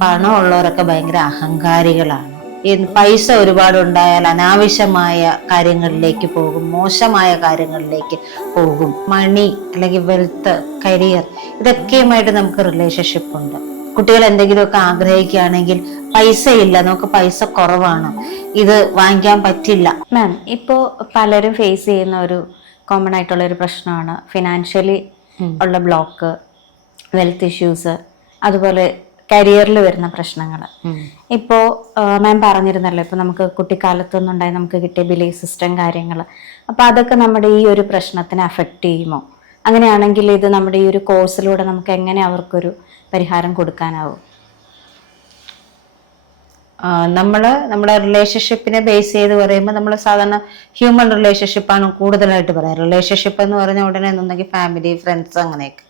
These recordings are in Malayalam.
പണമുള്ളവരൊക്കെ ഭയങ്കര അഹങ്കാരികളാണ്. പൈസ ഒരുപാട് ഉണ്ടായാൽ അനാവശ്യമായ കാര്യങ്ങളിലേക്ക് പോകും മോശമായ കാര്യങ്ങളിലേക്ക് പോകും. മണി അല്ലെങ്കിൽ വെൽത്ത് കരിയർ ഇതൊക്കെയുമായിട്ട് നമുക്ക് റിലേഷൻഷിപ്പ് ഉണ്ട്. കുട്ടികൾ എന്തെങ്കിലുമൊക്കെ ആഗ്രഹിക്കുകയാണെങ്കിൽ പൈസ ഇല്ല നമുക്ക് പൈസ കുറവാണ്. ഇത് വാങ്ങിക്കാൻ പറ്റില്ല. മാം ഇപ്പോൾ പലരും ഫേസ് ചെയ്യുന്ന ഒരു കോമൺ ആയിട്ടുള്ള ഒരു പ്രശ്നമാണ്. ഫിനാൻഷ്യലി ഉള്ള ബ്ലോക്ക് വെൽത്ത് ഇഷ്യൂസ് അതുപോലെ കരിയറിൽ വരുന്ന പ്രശ്നങ്ങൾ ഇപ്പോൾ മാം പറഞ്ഞിരുന്നല്ലോ ഇപ്പോൾ നമുക്ക് കുട്ടിക്കാലത്ത് നിന്നുണ്ടായി നമുക്ക് കിട്ടിയ ബിലീഫ് സിസ്റ്റം കാര്യങ്ങൾ അപ്പോൾ അതൊക്കെ നമ്മുടെ ഈ ഒരു പ്രശ്നത്തിനെ അഫക്റ്റ് ചെയ്യുമോ? അങ്ങനെയാണെങ്കിൽ ഇത് നമ്മുടെ ഈ ഒരു കോഴ്സിലൂടെ നമുക്ക് എങ്ങനെ അവർക്കൊരു പരിഹാരം കൊടുക്കാനാവും? നമ്മൾ നമ്മുടെ റിലേഷൻഷിപ്പിനെ ബേസ് ചെയ്ത് പറയുമ്പോൾ നമ്മൾ സാധാരണ ഹ്യൂമൻ റിലേഷൻഷിപ്പാണ് കൂടുതലായിട്ട് പറയാം റിലേഷൻഷിപ്പ് എന്ന് പറഞ്ഞ ഉടനെ എന്നുണ്ടെങ്കിൽ ഫാമിലി ഫ്രണ്ട്സ് അങ്ങനെയൊക്കെ.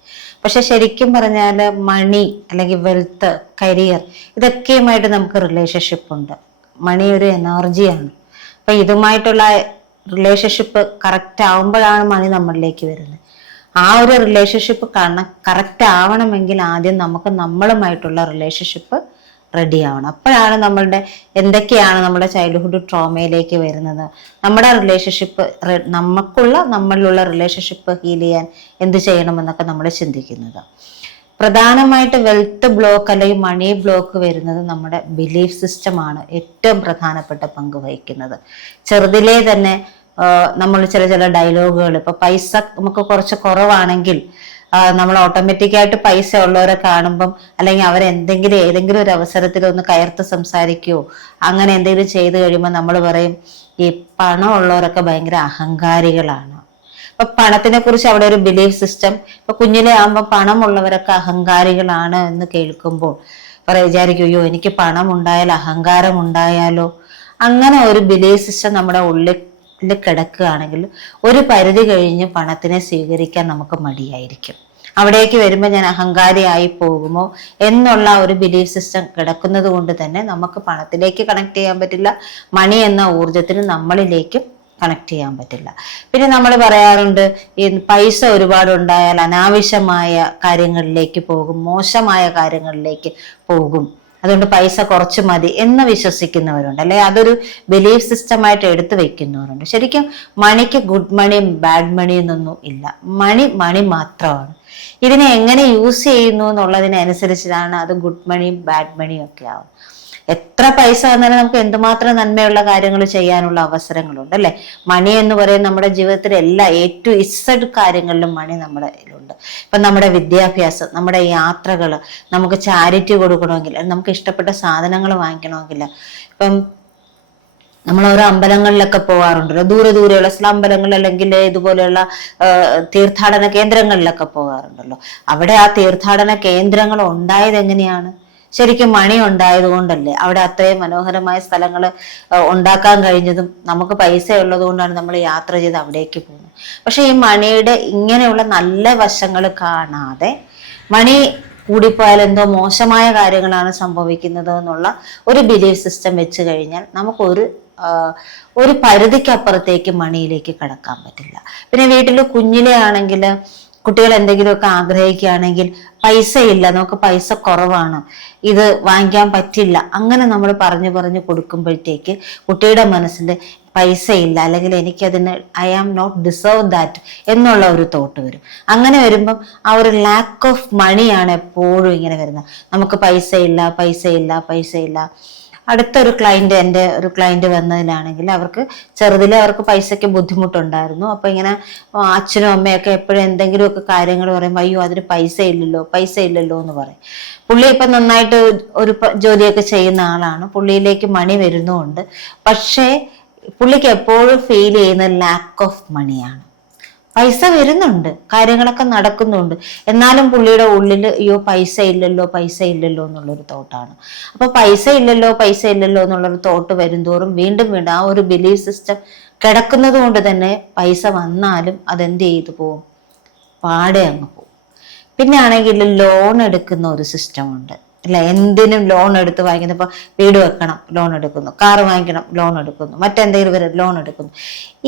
പക്ഷെ ശരിക്കും പറഞ്ഞാൽ മണി അല്ലെങ്കിൽ വെൽത്ത് കരിയർ ഇതൊക്കെയുമായിട്ട് നമുക്ക് റിലേഷൻഷിപ്പ് ഉണ്ട്. മണി ഒരു എനർജിയാണ് അപ്പൊ ഇതുമായിട്ടുള്ള റിലേഷൻഷിപ്പ് കറക്റ്റ് ആവുമ്പോഴാണ് മണി നമ്മളിലേക്ക് വരുന്നത്. ആ ഒരു റിലേഷൻഷിപ്പ് കറക്റ്റ് ആവണമെങ്കിൽ ആദ്യം നമുക്ക് നമ്മളുമായിട്ടുള്ള റിലേഷൻഷിപ്പ് റെഡി ആവണം അപ്പോഴാണ് നമ്മളുടെ എന്തൊക്കെയാണ് നമ്മുടെ ചൈൽഡ്ഹുഡ് ട്രോമയിലേക്ക് വരുന്നത്. നമ്മുടെ റിലേഷൻഷിപ്പ് നമുക്കുള്ള നമ്മളിലുള്ള റിലേഷൻഷിപ്പ് ഹീൽ ചെയ്യാൻ എന്ത് ചെയ്യണമെന്നൊക്കെ നമ്മൾ ചിന്തിക്കുന്നത്. പ്രധാനമായിട്ട് വെൽത്ത് ബ്ലോക്ക് അല്ലെങ്കിൽ മണി ബ്ലോക്ക് വരുന്നത് നമ്മുടെ ബിലീഫ് സിസ്റ്റമാണ് ഏറ്റവും പ്രധാനപ്പെട്ട പങ്ക് വഹിക്കുന്നത്. ചെറുതിലേ തന്നെ നമ്മൾ ചില ചില ഡയലോഗുകൾ ഇപ്പൊ പൈസ നമുക്ക് കുറച്ച് കുറവാണെങ്കിൽ നമ്മൾ ഓട്ടോമാറ്റിക്കായിട്ട് പൈസ ഉള്ളവരെ കാണുമ്പം അല്ലെങ്കിൽ അവരെന്തെങ്കിലും ഏതെങ്കിലും ഒരു അവസരത്തിൽ ഒന്ന് കയർത്ത് സംസാരിക്കുകയോ അങ്ങനെ എന്തെങ്കിലും ചെയ്തു കഴിയുമ്പോൾ നമ്മൾ പറയും ഈ പണം ഉള്ളവരൊക്കെ ഭയങ്കര അഹങ്കാരികളാണ്. ഇപ്പൊ പണത്തിനെ കുറിച്ച് അവിടെ ഒരു ബിലീഫ് സിസ്റ്റം ഇപ്പൊ കുഞ്ഞിലെ ആകുമ്പോൾ പണമുള്ളവരൊക്കെ അഹങ്കാരികളാണ് എന്ന് കേൾക്കുമ്പോൾ പറ വിചാരിക്കും അയ്യോ എനിക്ക് പണം ഉണ്ടായാൽ അഹങ്കാരം ഉണ്ടായാലോ? അങ്ങനെ ഒരു ബിലീഫ് സിസ്റ്റം നമ്മുടെ ഉള്ളിൽ കിടക്കുകയാണെങ്കിൽ ഒരു പരിധി കഴിഞ്ഞ് പണത്തിനെ സ്വീകരിക്കാൻ നമുക്ക് മടിയായിരിക്കും. അവിടേക്ക് വരുമ്പോൾ ഞാൻ അഹങ്കാരിയായി പോകുമോ എന്നുള്ള ഒരു ബിലീഫ് സിസ്റ്റം കിടക്കുന്നത് കൊണ്ട് തന്നെ നമുക്ക് പണത്തിലേക്ക് കണക്ട് ചെയ്യാൻ പറ്റില്ല. മണി എന്ന ഊർജത്തിന് നമ്മളിലേക്കും കണക്ട് ചെയ്യാൻ പറ്റില്ല. പിന്നെ നമ്മൾ പറയാറുണ്ട് ഈ പൈസ ഒരുപാട് ഉണ്ടായാൽ അനാവശ്യമായ കാര്യങ്ങളിലേക്ക് പോകും മോശമായ കാര്യങ്ങളിലേക്ക് പോകും. അതുകൊണ്ട് പൈസ കുറച്ച് മതി എന്ന് വിശ്വസിക്കുന്നവരുണ്ട്. അല്ലെ? അതൊരു ബിലീഫ് സിസ്റ്റമായിട്ട് എടുത്തു വെക്കുന്നവരുണ്ട്. ശരിക്കും മണിക്ക് ഗുഡ് മണിയും ബാഡ് മണിയും എന്നൊന്നും ഇല്ല. മണി മണി മാത്രമാണ്. ഇതിനെ എങ്ങനെ യൂസ് ചെയ്യുന്നു എന്നുള്ളതിനനുസരിച്ചിട്ടാണ് അത് ഗുഡ് മണിയും ബാഡ് മണിയും ഒക്കെ ആവും എത്ര പൈസ വന്നാലും നമുക്ക് എന്തുമാത്രം നന്മയുള്ള കാര്യങ്ങൾ ചെയ്യാനുള്ള അവസരങ്ങളുണ്ട് അല്ലെ? മണി എന്ന് പറയുന്നത് നമ്മുടെ ജീവിതത്തിലെ എല്ലാ എ ടു ഇസഡ് കാര്യങ്ങളിലും മണി നമ്മുടെ ഉണ്ട് ഇപ്പൊ നമ്മുടെ വിദ്യാഭ്യാസം നമ്മുടെ യാത്രകൾ നമുക്ക് ചാരിറ്റി കൊടുക്കണമെങ്കിൽ നമുക്ക് ഇഷ്ടപ്പെട്ട സാധനങ്ങൾ വാങ്ങിക്കണമെങ്കിൽ ഇപ്പം നമ്മൾ ഓരോ അമ്പലങ്ങളിലൊക്കെ പോകാറുണ്ടല്ലോ ദൂരെ ദൂരെയുള്ള അമ്പലങ്ങൾ അല്ലെങ്കിൽ ഇതുപോലെയുള്ള തീർത്ഥാടന കേന്ദ്രങ്ങളിലൊക്കെ പോകാറുണ്ടല്ലോ അവിടെ ആ തീർത്ഥാടന കേന്ദ്രങ്ങൾ ഉണ്ടായത് എങ്ങനെയാണ്? ശരിക്കും മണി ഉണ്ടായത് കൊണ്ടല്ലേ അവിടെ അത്രയും മനോഹരമായ സ്ഥലങ്ങൾ ഉണ്ടാക്കാൻ കഴിഞ്ഞതും നമുക്ക് പൈസ ഉള്ളത് കൊണ്ടാണ് നമ്മൾ യാത്ര ചെയ്ത് അവിടേക്ക് പോകുന്നത്. പക്ഷെ ഈ മണിയുടെ ഇങ്ങനെയുള്ള നല്ല വശങ്ങൾ കാണാതെ മണി കൂടിപ്പോയാൽ എന്തോ മോശമായ കാര്യങ്ങളാണ് സംഭവിക്കുന്നത് എന്നുള്ള ഒരു ബിലീഫ് സിസ്റ്റം വെച്ച് കഴിഞ്ഞാൽ നമുക്കൊരു ഒരു പരിധിക്കപ്പുറത്തേക്ക് മണിയിലേക്ക് കടക്കാൻ പറ്റില്ല. പിന്നെ വീട്ടിൽ കുഞ്ഞിലെ ആണെങ്കിൽ കുട്ടികൾ എന്തെങ്കിലുമൊക്കെ ആഗ്രഹിക്കുകയാണെങ്കിൽ പൈസ ഇല്ല നമുക്ക് പൈസ കുറവാണ്. ഇത് വാങ്ങിക്കാൻ പറ്റില്ല. അങ്ങനെ നമ്മൾ പറഞ്ഞു പറഞ്ഞു കൊടുക്കുമ്പോഴത്തേക്ക് കുട്ടിയുടെ മനസ്സിൽ പൈസ ഇല്ല അല്ലെങ്കിൽ എനിക്കതിന് I am not deserve that എന്നുള്ള ഒരു തോട്ട് വരും. അങ്ങനെ വരുമ്പം ആ ഒരു ലാക്ക് ഓഫ് മണിയാണ് എപ്പോഴും ഇങ്ങനെ വരുന്നത്. നമുക്ക് പൈസ ഇല്ല പൈസ ഇല്ല പൈസ ഇല്ല അടുത്തൊരു ക്ലയന്റ് എന്റെ ഒരു ക്ലയന്റ് വന്നതിലാണെങ്കിൽ അവർക്ക് ചെറുതിലെ അവർക്ക് പൈസയ്ക്ക് ബുദ്ധിമുട്ടുണ്ടായിരുന്നു. അപ്പോൾ ഇങ്ങനെ അച്ഛനും അമ്മയൊക്കെ എപ്പോഴും എന്തെങ്കിലുമൊക്കെ കാര്യങ്ങൾ പറയുമ്പോൾ അയ്യോ അതിന് പൈസ ഇല്ലല്ലോ പൈസ ഇല്ലല്ലോ എന്ന് പറയും. പുള്ളി ഇപ്പൊ നന്നായിട്ട് ഒരു ജോലിയൊക്കെ ചെയ്യുന്ന ആളാണ്. പുള്ളിയിലേക്ക് മണി വരുന്നുമുണ്ട്. പക്ഷേ പുള്ളിക്ക് എപ്പോഴും ഫീൽ ചെയ്യുന്ന ലാക്ക് ഓഫ് മണിയാണ് പൈസ വരുന്നുണ്ട്. കാര്യങ്ങളൊക്കെ നടക്കുന്നുണ്ട്. എന്നാലും പുള്ളിയുടെ ഉള്ളിൽ അയ്യോ പൈസ ഇല്ലല്ലോ പൈസ ഇല്ലല്ലോ എന്നുള്ളൊരു തോട്ടാണ് അപ്പൊ പൈസ ഇല്ലല്ലോ പൈസ ഇല്ലല്ലോ എന്നുള്ളൊരു തോട്ട് വരുംതോറും വീണ്ടും വീണ്ടും ആ ഒരു ബിലീഫ് സിസ്റ്റം കിടക്കുന്നത് കൊണ്ട് തന്നെ പൈസ വന്നാലും അതെന്ത് ചെയ്തു പോവും? പാടെ അങ്ങ് പോവും. പിന്നെ ആണെങ്കിൽ ലോൺ എടുക്കുന്ന ഒരു സിസ്റ്റം ഉണ്ട്. അല്ല എന്തിനും ലോൺ എടുത്ത് വാങ്ങിക്കുന്നു ഇപ്പൊ വീട് വെക്കണം ലോൺ എടുക്കുന്നു. കാർ വാങ്ങിക്കണം ലോൺ എടുക്കുന്നു. മറ്റെന്തെങ്കിലും വരും ലോൺ എടുക്കുന്നു.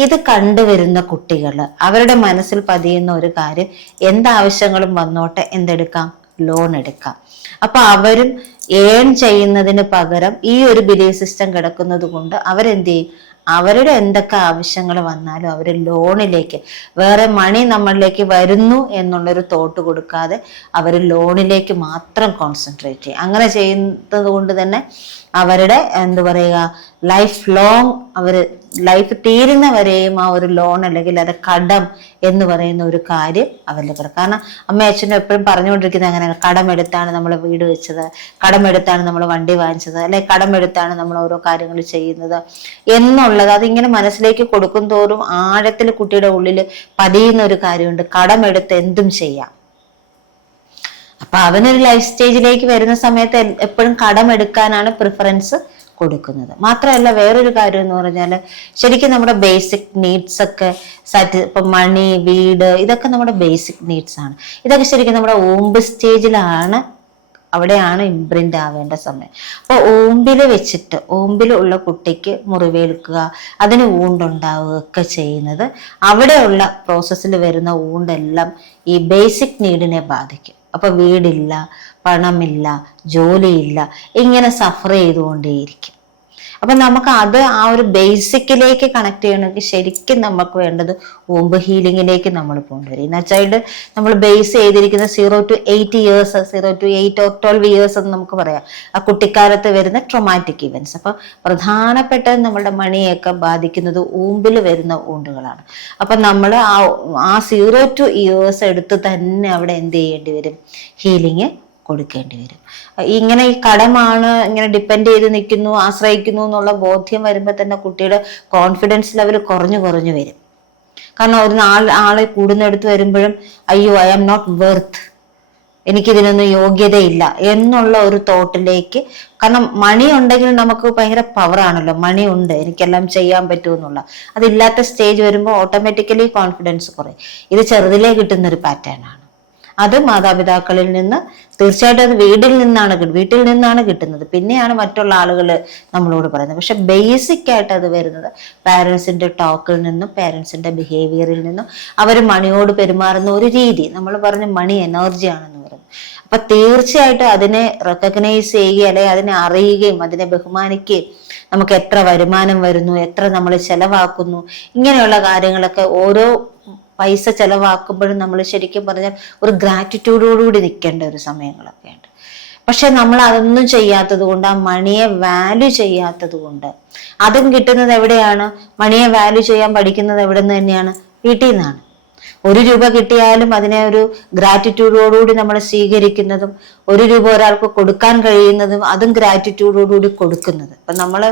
ഇത് കണ്ടുവരുന്ന കുട്ടികൾ അവരുടെ മനസ്സിൽ പതിയുന്ന ഒരു കാര്യം എന്താവശ്യങ്ങളും വന്നോട്ടെ എന്തെടുക്കാം? ലോൺ എടുക്കാം. അപ്പൊ അവരും ഏൺ ചെയ്യുന്നതിന് പകരം ഈ ഒരു ബിലീഫ് സിസ്റ്റം കിടക്കുന്നത് കൊണ്ട് അവരെന്ത് ചെയ്യും? അവരുടെ എന്തൊക്കെ ആവശ്യങ്ങൾ വന്നാലും അവർ ലോണിലേക്ക് വേറെ മണി നമ്മളിലേക്ക് വരുന്നു എന്നുള്ളൊരു തോട്ട് കൊടുക്കാതെ അവർ ലോണിലേക്ക് മാത്രം കോൺസെൻട്രേറ്റ് ചെയ്യും അങ്ങനെ ചെയ്യുന്നത് കൊണ്ട് തന്നെ അവരുടെ എന്താ പറയുക ലൈഫ് ലോങ് അവർ ലൈഫ് തീരുന്നവരെയും ആ ഒരു ലോൺ അല്ലെങ്കിൽ അത് കടം എന്ന് പറയുന്ന ഒരു കാര്യം അവരിൽ കിടക്കും കാരണം അമ്മ അച്ഛനും എപ്പോഴും പറഞ്ഞുകൊണ്ടിരിക്കുന്നത് അങ്ങനെയാണ്. കടമെടുത്താണ് നമ്മൾ വീട് വെച്ചത്. കടമെടുത്താണ് നമ്മൾ വണ്ടി വാങ്ങിച്ചത്. അല്ലെ കടമെടുത്താണ് നമ്മൾ ഓരോ കാര്യങ്ങൾ ചെയ്യുന്നത് എന്നുള്ളത് അതിങ്ങനെ മനസ്സിലേക്ക് കൊടുക്കും തോറും ആഴത്തിൽ കുട്ടിയുടെ ഉള്ളിൽ പതിയുന്ന ഒരു കാര്യമുണ്ട്. കടമെടുത്ത് എന്തും ചെയ്യാം. അപ്പൊ അവനൊരു ലൈഫ് സ്റ്റേജിലേക്ക് വരുന്ന സമയത്ത് എപ്പോഴും കടമെടുക്കാനാണ് പ്രിഫറൻസ് കൊടുക്കുന്നത്. മാത്രമല്ല വേറൊരു കാര്യം എന്ന് പറഞ്ഞാൽ ശരിക്കും നമ്മുടെ ബേസിക് നീഡ്സ് ഒക്കെ സാറ്റി ഇപ്പൊ മണി വീട് ഇതൊക്കെ നമ്മുടെ ബേസിക് നീഡ്സ് ആണ്. ഇതൊക്കെ ശരിക്കും നമ്മുടെ ഓമ്പ് സ്റ്റേജിലാണ് അവിടെയാണ് ഇംപ്രിന്റ് ആവേണ്ട സമയം. അപ്പോൾ ഓമ്പിൽ വെച്ചിട്ട് ഓമ്പിൽ ഉള്ള കുട്ടിക്ക് മുറിവേൽക്കുക അതിന് ഊണ്ടുണ്ടാവുക ഒക്കെ ചെയ്യുന്നത് അവിടെയുള്ള പ്രോസസ്സിൽ വരുന്ന ഊണ്ടെല്ലാം ഈ ബേസിക് നീഡിനെ ബാധിക്കും. അപ്പൊ വീടില്ല പണമില്ല ജോലിയില്ല ഇങ്ങനെ സഫർ ചെയ്തുകൊണ്ടേയിരിക്കും. അപ്പൊ നമുക്ക് അത് ആ ഒരു ബേസിക്കിലേക്ക് കണക്ട് ചെയ്യണമെങ്കിൽ ശരിക്കും നമുക്ക് വേണ്ടത് ഓമ്പ് ഹീലിംഗിലേക്ക് നമ്മൾ കൊണ്ടുവരും എന്ന് വെച്ചാൽ നമ്മൾ ബേസ് ചെയ്തിരിക്കുന്ന zero to eight years zero to eight or twelve years എന്ന് നമുക്ക് പറയാം. ആ കുട്ടിക്കാലത്ത് വരുന്ന ട്രൊമാറ്റിക് ഇവന്റ്സ് അപ്പൊ പ്രധാനപ്പെട്ട നമ്മുടെ മണിയൊക്കെ ബാധിക്കുന്നത് ഊമ്പിൽ വരുന്ന ഊണ്ടുകളാണ് അപ്പൊ നമ്മൾ ആ ആ സീറോ ടു ഇയേഴ്സ് എടുത്ത് തന്നെ അവിടെ എന്ത് ചെയ്യേണ്ടി വരും? ഹീലിംഗ് കൊടുക്കേണ്ടി വരും. ഇങ്ങനെ ഈ കടമാണ് ഇങ്ങനെ ഡിപ്പെൻഡ് ചെയ്ത് നിൽക്കുന്നു ആശ്രയിക്കുന്നു എന്നുള്ള ബോധ്യം വരുമ്പോൾ തന്നെ കുട്ടിയുടെ കോൺഫിഡൻസ് ലെവൽ കുറഞ്ഞു കുറഞ്ഞു വരും. കാരണം ഒരു നാൾ ആളെ കൂടുന്നിടത്ത് വരുമ്പോഴും അയ്യോ ഐ ആം നോട്ട് വെർത്ത് എനിക്കിതിനൊന്നും യോഗ്യതയില്ല. എന്നുള്ള ഒരു തോട്ടിലേക്ക് കാരണം മണി ഉണ്ടെങ്കിൽ നമുക്ക് ഭയങ്കര പവറാണല്ലോ മണി ഉണ്ട് എനിക്കെല്ലാം ചെയ്യാൻ പറ്റുമെന്നുള്ള അതില്ലാത്ത സ്റ്റേജ് വരുമ്പോൾ ഓട്ടോമാറ്റിക്കലി കോൺഫിഡൻസ് കുറയും. ഇത് ചെറുതിലേ കിട്ടുന്ന ഒരു പാറ്റേൺ ആണ്. അത് മാതാപിതാക്കളിൽ നിന്ന് തീർച്ചയായിട്ടും അത് വീട്ടിൽ നിന്നാണ് വീട്ടിൽ നിന്നാണ് കിട്ടുന്നത്. പിന്നെയാണ് മറ്റുള്ള ആളുകൾ നമ്മളോട് പറയുന്നത്. പക്ഷെ ബേസിക് ആയിട്ട് അത് വരുന്നത് പാരൻസിന്റെ ടോക്കിൽ നിന്നും പാരൻസിന്റെ ബിഹേവിയറിൽ നിന്നും അവർ മണിയോട് പെരുമാറുന്ന ഒരു രീതി. നമ്മൾ പറഞ്ഞ മണി എനർജി ആണെന്ന് പറയുന്നത്. അപ്പൊ തീർച്ചയായിട്ടും അതിനെ റെക്കഗ്നൈസ് ചെയ്യുകയും അല്ലെങ്കിൽ അതിനെ അറിയുകയും അതിനെ ബഹുമാനിക്കുകയും നമുക്ക് എത്ര വരുമാനം വരുന്നു എത്ര നമ്മൾ ചെലവാക്കുന്നു ഇങ്ങനെയുള്ള കാര്യങ്ങളൊക്കെ ഓരോ പൈസ ചെലവാക്കുമ്പോഴും നമ്മൾ ശരിക്കും പറഞ്ഞാൽ ഒരു ഗ്രാറ്റിറ്റ്യൂഡോടുകൂടി നിൽക്കേണ്ട ഒരു സമയങ്ങളൊക്കെ ഉണ്ട്. പക്ഷെ നമ്മൾ അതൊന്നും ചെയ്യാത്തത് കൊണ്ട് ആ മണിയെ വാല്യൂ ചെയ്യാത്തത് കൊണ്ട് അതും കിട്ടുന്നത് എവിടെയാണ്? മണിയെ വാല്യൂ ചെയ്യാൻ പഠിക്കുന്നത് എവിടെ നിന്ന് തന്നെയാണ്? വീട്ടിൽ നിന്നാണ് ഒരു രൂപ കിട്ടിയാലും അതിനെ ഒരു ഗ്രാറ്റിറ്റ്യൂഡോടുകൂടി നമ്മൾ സ്വീകരിക്കുന്നതും ഒരു രൂപ ഒരാൾക്ക് കൊടുക്കാൻ കഴിയുന്നതും അതും ഗ്രാറ്റിറ്റ്യൂഡോടുകൂടി കൊടുക്കുന്നത്. ഇപ്പൊ നമ്മൾ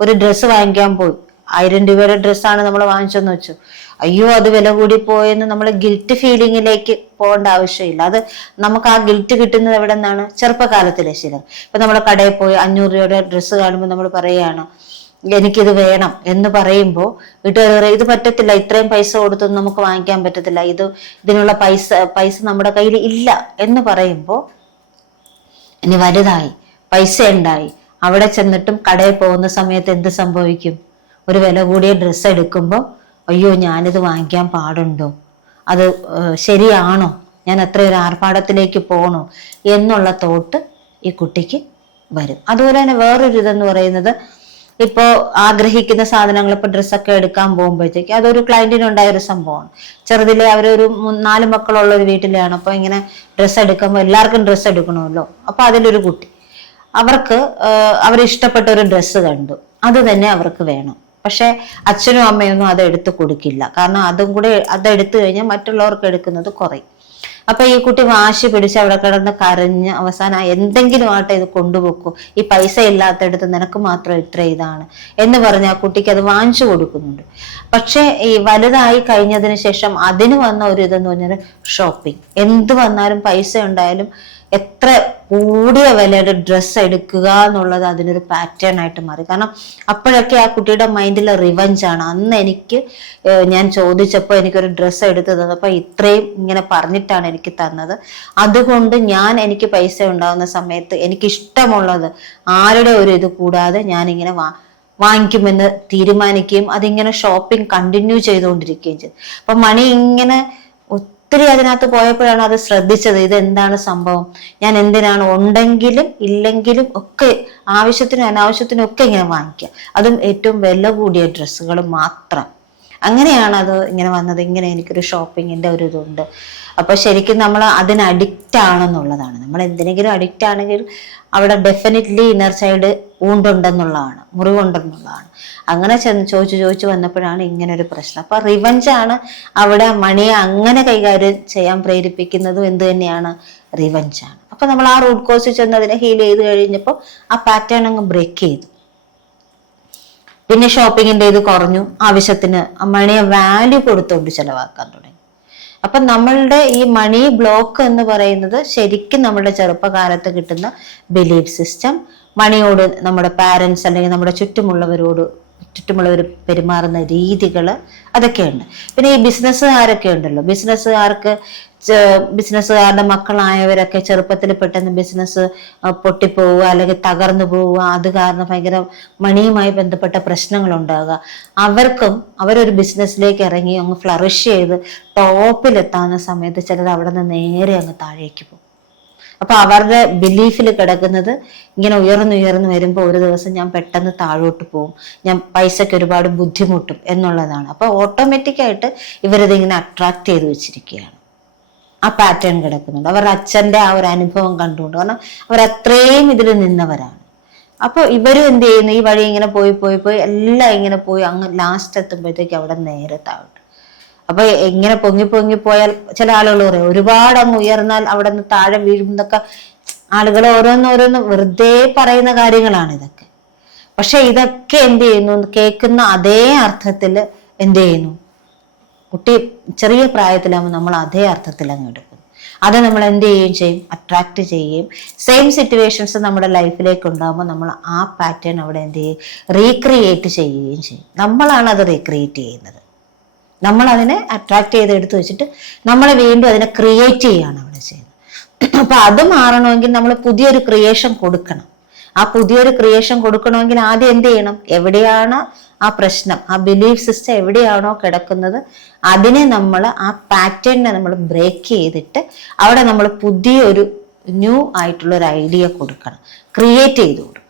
ഒരു ഡ്രസ്സ് വാങ്ങിക്കാൻ പോയി. ആയിരം രൂപയുടെ ഡ്രസ്സാണ് നമ്മൾ വാങ്ങിച്ചെന്ന് വെച്ചു. അയ്യോ അത് വില കൂടി പോയെന്ന് നമ്മൾ ഗിൽറ്റ് ഫീലിങ്ങിലേക്ക് പോകേണ്ട ആവശ്യമില്ല. അത് നമുക്ക് ആ ഗിൽറ്റ് കിട്ടുന്നത് എവിടെ നിന്നാണ്? ചെറുപ്പകാലത്തിലെ ശീലം. ഇപ്പൊ നമ്മൾ കടയിൽ പോയി അഞ്ഞൂറ് രൂപയുടെ ഡ്രസ്സ് കാണുമ്പോൾ നമ്മൾ പറയുകയാണ് എനിക്കിത് വേണം എന്ന് പറയുമ്പോൾ വീട്ടുകാർ പറയും ഇത് പറ്റത്തില്ല ഇത്രയും പൈസ കൊടുത്തൊന്നും നമുക്ക് വാങ്ങിക്കാൻ പറ്റത്തില്ല. ഇത് ഇതിനുള്ള പൈസ പൈസ നമ്മുടെ കയ്യിൽ ഇല്ല എന്ന് പറയുമ്പോൾ ഇനി വലുതായി പൈസ ഉണ്ടായി അവിടെ ചെന്നിട്ടും കടയിൽ പോകുന്ന സമയത്ത് എന്ത് സംഭവിക്കും? ഒരു വില കൂടിയ ഡ്രസ്സ് എടുക്കുമ്പോൾ അയ്യോ ഞാനിത് വാങ്ങിക്കാൻ പാടുണ്ടോ? അത് ശരിയാണോ? ഞാൻ അത്ര ഒരു ആർഭാടത്തിലേക്ക് പോകണോ എന്നുള്ള തോട്ട് ഈ കുട്ടിക്ക് വരും. അതുപോലെ തന്നെ വേറൊരു ഇതെന്ന് പറയുന്നത് ഇപ്പോൾ ആഗ്രഹിക്കുന്ന സാധനങ്ങൾ ഇപ്പൊ ഡ്രസ്സൊക്കെ എടുക്കാൻ പോകുമ്പോഴത്തേക്ക് അതൊരു ക്ലയന്റിനുണ്ടായ ഒരു സംഭവമാണ്. ചെറുതിലെ അവരൊരു നാല് മക്കളുള്ള ഒരു വീട്ടിലാണ് അപ്പോൾ ഇങ്ങനെ ഡ്രസ്സ് എടുക്കുമ്പോൾ എല്ലാവർക്കും ഡ്രസ്സ് എടുക്കണമല്ലോ. അപ്പോൾ അതിലൊരു കുട്ടി. അവർക്ക് അവരിഷ്ടപ്പെട്ട ഒരു ഡ്രസ്സ് കണ്ടു. അത് തന്നെ അവർക്ക് വേണം. പക്ഷെ അച്ഛനും അമ്മയൊന്നും അത് എടുത്തു കൊടുക്കില്ല. കാരണം അതും കൂടെ അത് എടുത്തു കഴിഞ്ഞാൽ മറ്റുള്ളവർക്ക് എടുക്കുന്നത് കുറയും. അപ്പൊ ഈ കുട്ടി വാശി പിടിച്ച് അവിടെ കിടന്ന് കരഞ്ഞ് അവസാനം എന്തെങ്കിലും ആട്ടെ ഇത് കൊണ്ടുപോക്കൂ. ഈ പൈസ ഇല്ലാത്തടത്ത് നിനക്ക് മാത്രം ഇത്ര ഇതാണ് എന്ന് പറഞ്ഞ് ആ കുട്ടിക്ക് അത് വാങ്ങിച്ചു കൊടുക്കുന്നുണ്ട്. പക്ഷെ ഈ വലുതായി കഴിഞ്ഞതിന് ശേഷം അതിന് വന്ന ഒരു ഇതെന്ന് പറഞ്ഞാൽ ഷോപ്പിംഗ്. എന്ത് വന്നാലും പൈസ ഉണ്ടായാലും എത്ര കൂടിയ വിലയുടെ ഡ്രസ്സ് എടുക്കുക എന്നുള്ളത് അതിനൊരു പാറ്റേൺ ആയിട്ട് മാറി. കാരണം അപ്പോഴൊക്കെ ആ കുട്ടിയുടെ മൈൻഡിൽ റിവഞ്ച് ആണ്. അന്ന് എനിക്ക് ഞാൻ ചോദിച്ചപ്പോൾ എനിക്കൊരു ഡ്രസ്സ് എടുത്ത് തന്നപ്പോൾ ഇത്രയും ഇങ്ങനെ പറഞ്ഞിട്ടാണ് എനിക്ക് തന്നത്. അതുകൊണ്ട് ഞാൻ എനിക്ക് പൈസ ഉണ്ടാകുന്ന സമയത്ത് എനിക്ക് ഇഷ്ടമുള്ളത് ആരുടെ ഒരു ഇത് കൂടാതെ ഞാൻ ഇങ്ങനെ വാ വാങ്ങിക്കുമെന്ന് തീരുമാനിക്കുകയും അതിങ്ങനെ ഷോപ്പിംഗ് കണ്ടിന്യൂ ചെയ്തുകൊണ്ടിരിക്കുകയും ചെയ്തു. അപ്പൊ മണി ഇങ്ങനെ ഒത്തിരി അതിനകത്ത് പോയപ്പോഴാണ് അത് ശ്രദ്ധിച്ചത്. ഇതെന്താണ് സംഭവം? ഞാൻ എന്തിനാണ് ഉണ്ടെങ്കിലും ഇല്ലെങ്കിലും ഒക്കെ ആവശ്യത്തിനും അനാവശ്യത്തിനും ഒക്കെ ഇങ്ങനെ വാങ്ങിക്കുക. അതും ഏറ്റവും വില കൂടിയ ഡ്രസ്സുകൾ മാത്രം. അങ്ങനെയാണ് അത് ഇങ്ങനെ വന്നത്. ഇങ്ങനെ എനിക്കൊരു ഷോപ്പിങ്ങിന്റെ ഒരു ഇതുണ്ട്. അപ്പൊ ശരിക്കും നമ്മൾ അതിന് അഡിക്റ്റ് ആണെന്നുള്ളതാണ്. നമ്മൾ എന്തിനെങ്കിലും അഡിക്റ്റ് ആണെങ്കിൽ അവിടെ ഡെഫിനറ്റ്ലി ഇന്നർ സൈഡ് ഊണ്ടുണ്ടെന്നുള്ളതാണ് മുറിവുണ്ടെന്നുള്ളതാണ്. അങ്ങനെ ചെന്ന് ചോദിച്ചു ചോദിച്ചു വന്നപ്പോഴാണ് ഇങ്ങനെ ഒരു പ്രശ്നം. അപ്പൊ റിവഞ്ചാണ് അവിടെ മണിയെ അങ്ങനെ കൈകാര്യം ചെയ്യാൻ പ്രേരിപ്പിക്കുന്നതും എന്ത് തന്നെയാണ്? റിവഞ്ചാണ് അപ്പൊ നമ്മൾ ആ റൂട്ട് കോസ് ചെന്ന് അതിനെ ഹീൽ ചെയ്ത് കഴിഞ്ഞപ്പോൾ ആ പാറ്റേൺ അങ്ങ് ബ്രേക്ക് ചെയ്തു. പിന്നെ ഷോപ്പിങ്ങിന്റെ ഇത് കുറഞ്ഞു. ആവശ്യത്തിന് മണിയെ വാല്യൂ കൊടുത്തുകൊണ്ട് ചെലവാക്കാൻ തുടങ്ങി. അപ്പൊ നമ്മളുടെ ഈ മണി ബ്ലോക്ക് എന്ന് പറയുന്നത് ശരിക്കും നമ്മുടെ ചെറുപ്പകാലത്ത് കിട്ടുന്ന ബിലീഫ് സിസ്റ്റം മണിയോട് നമ്മുടെ പാരൻസ് അല്ലെങ്കിൽ നമ്മുടെ ചുറ്റുമുള്ളവരോട് ചുറ്റുമുള്ളവർ പെരുമാറുന്ന രീതികൾ അതൊക്കെയുണ്ട്. പിന്നെ ഈ ബിസിനസ്സുകാരൊക്കെ ഉണ്ടല്ലോ. ബിസിനസ്സുകാർക്ക് ബിസിനസ്സുകാരുടെ മക്കളായവരൊക്കെ ചെറുപ്പത്തിൽ പെട്ടെന്ന് ബിസിനസ് പൊട്ടിപ്പോവുക അല്ലെങ്കിൽ തകർന്നു പോവുക അത് കാരണം ഭയങ്കര മണിയുമായി ബന്ധപ്പെട്ട പ്രശ്നങ്ങൾ ഉണ്ടാകുക അവർക്കും അവരൊരു ബിസിനസ്സിലേക്ക് ഇറങ്ങി അങ്ങ് ഫ്ലറിഷ് ചെയ്ത് ടോപ്പിലെത്താവുന്ന സമയത്ത് ചിലർ അവിടെ നിന്ന് നേരെ അങ്ങ് താഴേക്ക് പോകും. അപ്പൊ അവരുടെ ബിലീഫിൽ കിടക്കുന്നത് ഇങ്ങനെ ഉയർന്നുയർന്നു വരുമ്പോൾ ഒരു ദിവസം ഞാൻ പെട്ടെന്ന് താഴോട്ട് പോകും ഞാൻ പൈസയ്ക്ക് ഒരുപാട് ബുദ്ധിമുട്ടും എന്നുള്ളതാണ്. അപ്പൊ ഓട്ടോമാറ്റിക് ആയിട്ട് ഇവരത് ഇങ്ങനെ അട്രാക്ട് ചെയ്ത് വെച്ചിരിക്കുകയാണ്. ആ പാറ്റേൺ കിടക്കുന്നുണ്ട്. അവരുടെ അച്ഛന്റെ ആ ഒരു അനുഭവം കണ്ടുകൊണ്ട്. കാരണം അവർ അത്രയും ഇതിൽ നിന്നവരാണ്. അപ്പോൾ ഇവരും എന്ത് ചെയ്യുന്നു? ഈ വഴി ഇങ്ങനെ പോയി പോയി പോയി എല്ലാം ഇങ്ങനെ പോയി അങ്ങ് ലാസ്റ്റ് എത്തുമ്പോഴത്തേക്ക് അവിടെ നേരെ താഴോട്ട് അപ്പൊ എങ്ങനെ പൊങ്ങി പൊങ്ങി പോയാൽ ചില ആളുകൾ പറയും ഒരുപാട് അങ്ങ് ഉയർന്നാൽ അവിടെ നിന്ന് താഴെ വീഴും എന്നൊക്കെ ആളുകൾ ഓരോന്നോരോന്ന് വെറുതെ പറയുന്ന കാര്യങ്ങളാണ് ഇതൊക്കെ. പക്ഷെ ഇതൊക്കെ എന്ത് ചെയ്യുന്നു? കേൾക്കുന്ന അതേ അർത്ഥത്തിൽ എന്ത് ചെയ്യുന്നു? കുട്ടി ചെറിയ പ്രായത്തിലാകുമ്പോൾ നമ്മൾ അതേ അർത്ഥത്തിൽ അങ്ങ് എടുക്കും. അത് നമ്മൾ എന്ത് ചെയ്യുകയും ചെയ്യും? അട്രാക്ട് ചെയ്യുകയും സെയിം സിറ്റുവേഷൻസ് നമ്മുടെ ലൈഫിലേക്ക് ഉണ്ടാകുമ്പോൾ നമ്മൾ ആ പാറ്റേൺ അവിടെ എന്ത് ചെയ്യും? റീക്രിയേറ്റ് ചെയ്യുകയും ചെയ്യും. നമ്മളാണ് അത് റീക്രിയേറ്റ് ചെയ്യുന്നത്. നമ്മൾ അതിനെ അട്രാക്ട് ചെയ്ത് എടുത്തു വെച്ചിട്ട് നമ്മൾ വീണ്ടും അതിനെ ക്രിയേറ്റ് ചെയ്യുകയാണ് അവിടെ ചെയ്യുന്നത്. അപ്പൊ അത് മാറണമെങ്കിൽ നമ്മൾ പുതിയൊരു ക്രിയേഷൻ കൊടുക്കണം. ആ പുതിയൊരു ക്രിയേഷൻ കൊടുക്കണമെങ്കിൽ ആദ്യം എന്ത് ചെയ്യണം? എവിടെയാണ് ആ പ്രശ്നം? ആ ബിലീഫ് സിസ്റ്റം എവിടെയാണോ കിടക്കുന്നത്? അതിനെ നമ്മൾ ആ പാറ്റേണിനെ നമ്മൾ ബ്രേക്ക് ചെയ്തിട്ട് അവിടെ നമ്മൾ പുതിയൊരു ന്യൂ ആയിട്ടുള്ള ഒരു ഐഡിയ കൊടുക്കണം. ക്രിയേറ്റ് ചെയ്ത് കൊടുക്കണം.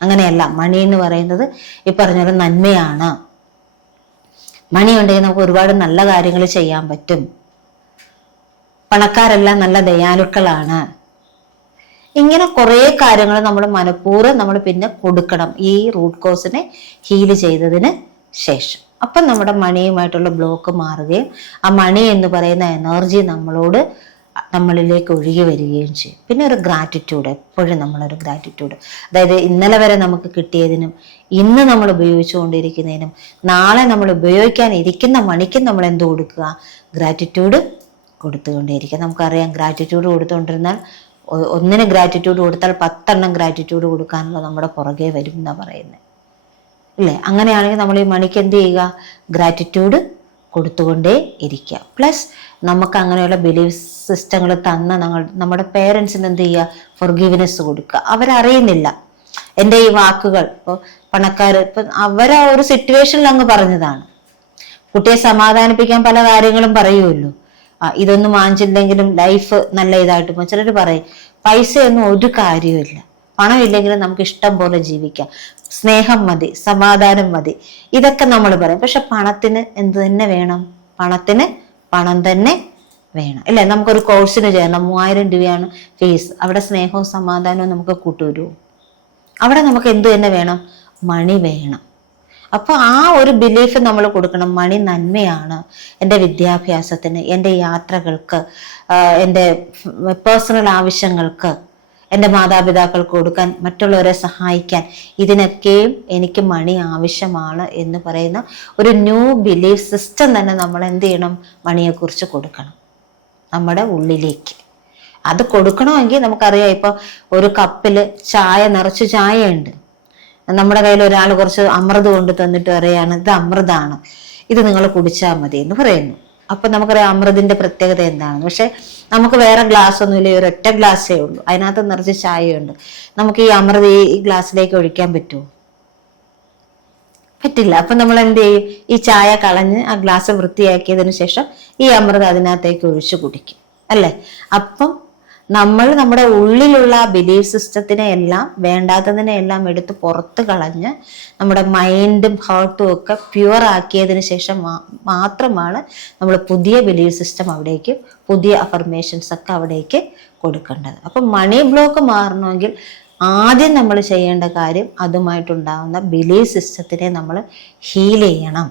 അങ്ങനെയല്ല മണി എന്ന് പറയുന്നത് ഈ പറഞ്ഞ പോലെ നന്മയാണ്. മണി ഉണ്ടെങ്കിൽ നമുക്ക് ഒരുപാട് നല്ല കാര്യങ്ങൾ ചെയ്യാൻ പറ്റും. പണക്കാരെല്ലാം നല്ല ദയാലുക്കളാണ്. ഇങ്ങനെ കുറേ കാര്യങ്ങൾ നമ്മൾ മനഃപൂർവം നമ്മൾ പിന്നെ കൊടുക്കണം. ഈ റൂട്ട് കോസിനെ ഹീൽ ചെയ്തതിന് ശേഷം. അപ്പം നമ്മുടെ മണിയുമായിട്ടുള്ള ബ്ലോക്ക് മാറുകയും ആ മണി എന്ന് പറയുന്ന എനർജി നമ്മളോട് നമ്മളിലേക്ക് ഒഴുകി വരികയും ചെയ്യും. പിന്നെ ഒരു ഗ്രാറ്റിറ്റ്യൂഡ് എപ്പോഴും നമ്മളൊരു ഗ്രാറ്റിറ്റ്യൂഡ് അതായത് ഇന്നലെ വരെ നമുക്ക് കിട്ടിയതിനും ഇന്ന് നമ്മൾ ഉപയോഗിച്ചുകൊണ്ടിരിക്കുന്നതിനും നാളെ നമ്മൾ ഉപയോഗിക്കാൻ ഇരിക്കുന്ന മണിക്കും നമ്മൾ എന്ത് കൊടുക്കുക? ഗ്രാറ്റിറ്റ്യൂഡ് കൊടുത്തുകൊണ്ടേയിരിക്കുക നമുക്കറിയാം ഗ്രാറ്റിറ്റ്യൂഡ് കൊടുത്തുകൊണ്ടിരുന്നാൽ ഒന്നിന് ഗ്രാറ്റിറ്റ്യൂഡ് കൊടുത്താൽ പത്തെണ്ണം ഗ്രാറ്റിറ്റ്യൂഡ് കൊടുക്കാനുള്ള നമ്മുടെ പുറകെ വരും എന്നാണ് പറയുന്നത് ഇല്ലേ? അങ്ങനെയാണെങ്കിൽ നമ്മൾ ഈ മണിക്ക് എന്ത് ചെയ്യുക? ഗ്രാറ്റിറ്റ്യൂഡ് കൊടുത്തുകൊണ്ടേ ഇരിക്കുക പ്ലസ് നമുക്ക് അങ്ങനെയുള്ള ബിലീഫ് സിസ്റ്റങ്ങൾ തന്ന നമ്മൾ നമ്മുടെ പേരൻസിന് എന്ത് ചെയ്യുക? ഫൊർഗീവ്നെസ് കൊടുക്കുക. അവരറിയുന്നില്ല. എന്റെ ഈ വാക്കുകൾ ഇപ്പോൾ പണക്കാർ ഇപ്പം അവരാ ഒരു സിറ്റുവേഷനിൽ അങ്ങ് പറഞ്ഞതാണ്. കുട്ടിയെ സമാധാനിപ്പിക്കാൻ പല കാര്യങ്ങളും പറയുമല്ലോ. ആ ഇതൊന്നും വാങ്ങിച്ചില്ലെങ്കിലും ലൈഫ് നല്ല ഇതായിട്ട് ചിലർ പറയും പൈസയൊന്നും ഒരു കാര്യമില്ല പണമില്ലെങ്കിലും നമുക്ക് ഇഷ്ടം പോലെ ജീവിക്കാം. സ്നേഹം മതി സമാധാനം മതി. ഇതൊക്കെ നമ്മൾ പറയും. പക്ഷെ പണത്തിന് എന്ത് തന്നെ വേണം? പണത്തിന് പണം തന്നെ വേണം. അല്ലേ? നമുക്കൊരു കോഴ്സിന് ചേരണം. മൂവായിരം രൂപയാണ് ഫീസ് അവിടെ സ്നേഹവും സമാധാനവും നമുക്ക് കൂട്ടുവരുമോ അവിടെ നമുക്ക് എന്ത് തന്നെ വേണം? മണി വേണം. അപ്പൊ ആ ഒരു ബിലീഫ് നമ്മൾ കൊടുക്കണം. മണി നന്മയാണ് എന്റെ വിദ്യാഭ്യാസത്തിന് എന്റെ യാത്രകൾക്ക് എന്റെ പേഴ്സണൽ ആവശ്യങ്ങൾക്ക്. എന്റെ മാതാപിതാക്കൾക്ക് കൊടുക്കാൻ മറ്റുള്ളവരെ സഹായിക്കാൻ ഇതിനൊക്കെയും എനിക്ക് മണി ആവശ്യമാണ് എന്ന് പറയുന്ന ഒരു ന്യൂ ബിലീഫ് സിസ്റ്റം തന്നെ നമ്മൾ എന്ത് ചെയ്യണം? മണിയെക്കുറിച്ച് കൊടുക്കണം. നമ്മുടെ ഉള്ളിലേക്ക്. അത് കൊടുക്കണമെങ്കിൽ നമുക്കറിയാം ഇപ്പൊ ഒരു കപ്പിൽ ചായ നിറച്ച് ചായയുണ്ട്. നമ്മുടെ കയ്യിൽ ഒരാൾ കുറച്ച് അമൃത് കൊണ്ട് തന്നിട്ട് പറയാണ് ഇത് അമൃതാണ്. ഇത് നിങ്ങൾ കുടിച്ചാൽ മതി എന്ന് പറയുന്നു. അപ്പൊ നമുക്കറിയാം അമൃതിന്റെ പ്രത്യേകത എന്താണ് പക്ഷെ നമുക്ക് വേറെ ഗ്ലാസ് ഒന്നുമില്ല. ഈ ഒരൊറ്റ ഗ്ലാസ്സേ ഉള്ളൂ. അതിനകത്ത് നിറച്ച് ചായയുണ്ട്. നമുക്ക് ഈ അമൃത് ഈ ഗ്ലാസ്സിലേക്ക് ഒഴിക്കാൻ പറ്റുമോ? പറ്റില്ല. അപ്പൊ നമ്മൾ എന്ത് ചെയ്യും? ഈ ചായ കളഞ്ഞ് ആ ഗ്ലാസ് വൃത്തിയാക്കിയതിനു ശേഷം ഈ അമൃത് അതിനകത്തേക്ക് ഒഴിച്ചു കുടിക്കും. അല്ലേ? അപ്പം നമ്മൾ നമ്മുടെ ഉള്ളിലുള്ള ബിലീഫ് സിസ്റ്റത്തിനെ എല്ലാം വേണ്ടാത്തതിനെ എല്ലാം എടുത്ത് പുറത്ത് കളഞ്ഞ് നമ്മുടെ മൈൻഡും ഹാർട്ടും ഒക്കെ പ്യുവർ ആക്കിയതിന് ശേഷം മാത്രമാണ് നമ്മൾ പുതിയ ബിലീഫ് സിസ്റ്റം അവിടേക്ക് പുതിയ അഫർമേഷൻസ് ഒക്കെ അവിടേക്ക് കൊടുക്കേണ്ടത്. അപ്പം മണി ബ്ലോക്ക് മാറണമെങ്കിൽ ആദ്യം നമ്മൾ ചെയ്യേണ്ട കാര്യം അതുമായിട്ടുണ്ടാകുന്ന ബിലീഫ് സിസ്റ്റത്തിനെ നമ്മൾ ഹീൽ ചെയ്യണം.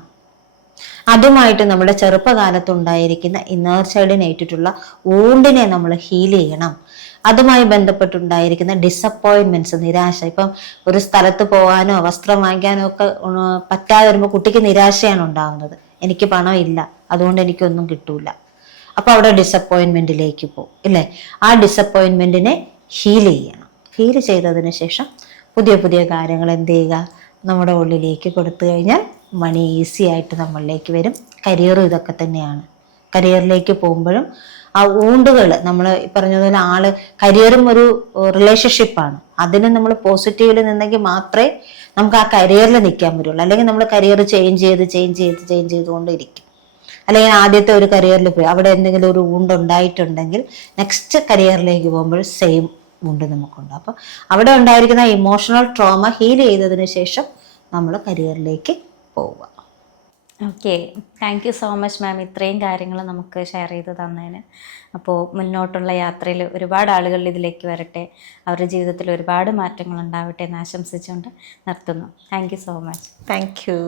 അതുമായിട്ട് നമ്മുടെ ചെറുപ്പകാലത്ത് ഉണ്ടായിരിക്കുന്ന ഇന്നർ ചൈൽഡിന് ഏറ്റിട്ടുള്ള നമ്മൾ ഹീൽ ചെയ്യണം. അതുമായി ബന്ധപ്പെട്ടുണ്ടായിരിക്കുന്ന ഡിസപ്പോയിൻമെന്റ്സ് നിരാശ. ഇപ്പം ഒരു സ്ഥലത്ത് പോകാനോ വസ്ത്രം വാങ്ങിക്കാനോ ഒക്കെ പറ്റാതെ വരുമ്പോൾ കുട്ടിക്ക് നിരാശയാണ് ഉണ്ടാകുന്നത് എനിക്ക് പണം ഇല്ല. അതുകൊണ്ട് എനിക്കൊന്നും കിട്ടൂല. അപ്പൊ അവിടെ ഡിസപ്പോയിൻമെന്റിലേക്ക് പോകും ഇല്ലേ? ആ ഡിസപ്പോയിൻമെന്റിനെ ഹീൽ ചെയ്യണം. ഹീൽ ചെയ്തതിന് ശേഷം പുതിയ പുതിയ കാര്യങ്ങൾ എന്ത് ചെയ്യുക? നമ്മുടെ ഉള്ളിലേക്ക് കൊടുത്തു കഴിഞ്ഞാൽ മണി ഈസി ആയിട്ട് നമ്മളിലേക്ക് വരും. കരിയറും ഇതൊക്കെ തന്നെയാണ്. കരിയറിലേക്ക് പോകുമ്പോഴും ആ ഊണ്ടുകൾ നമ്മൾ പറഞ്ഞതുപോലെ ആൾ കരിയറും ഒരു റിലേഷൻഷിപ്പാണ് അതിന് നമ്മൾ പോസിറ്റീവിൽ നിന്നെങ്കിൽ മാത്രമേ നമുക്ക് ആ കരിയറിൽ നിൽക്കാൻ പറ്റുള്ളൂ. അല്ലെങ്കിൽ നമ്മൾ കരിയർ ചേഞ്ച് ചെയ്ത് ചേഞ്ച് ചെയ്ത് ചേഞ്ച് ചെയ്തുകൊണ്ടിരിക്കും. അല്ലെങ്കിൽ ആദ്യത്തെ ഒരു കരിയറിൽ പോയി അവിടെ എന്തെങ്കിലും ഒരു ഊണ്ട് ഉണ്ടായിട്ടുണ്ടെങ്കിൽ നെക്സ്റ്റ് കരിയറിലേക്ക് പോകുമ്പോൾ സെയിം ഊണ്ട് നമുക്കുണ്ട്. അപ്പോൾ അവിടെ ഉണ്ടായിരിക്കുന്ന ഇമോഷണൽ ട്രോമ ഹീൽ ചെയ്തതിന് ശേഷം നമ്മൾ കരിയറിലേക്ക് പോവുക. Okay thank you so much ma'am ഇത്രയും കാര്യങ്ങൾ നമുക്ക് ഷെയർ ചെയ്ത് തന്നതിന്. അപ്പോൾ മുന്നോട്ടുള്ള യാത്രയിൽ ഒരുപാട് ആളുകൾ ഇതിലേക്ക് വരട്ടെ. അവരുടെ ജീവിതത്തിൽ ഒരുപാട് മാറ്റങ്ങൾ ഉണ്ടാവട്ടെ എന്ന് ആശംസിച്ചുകൊണ്ട് നിർത്തുന്നു. Thank you so much thank you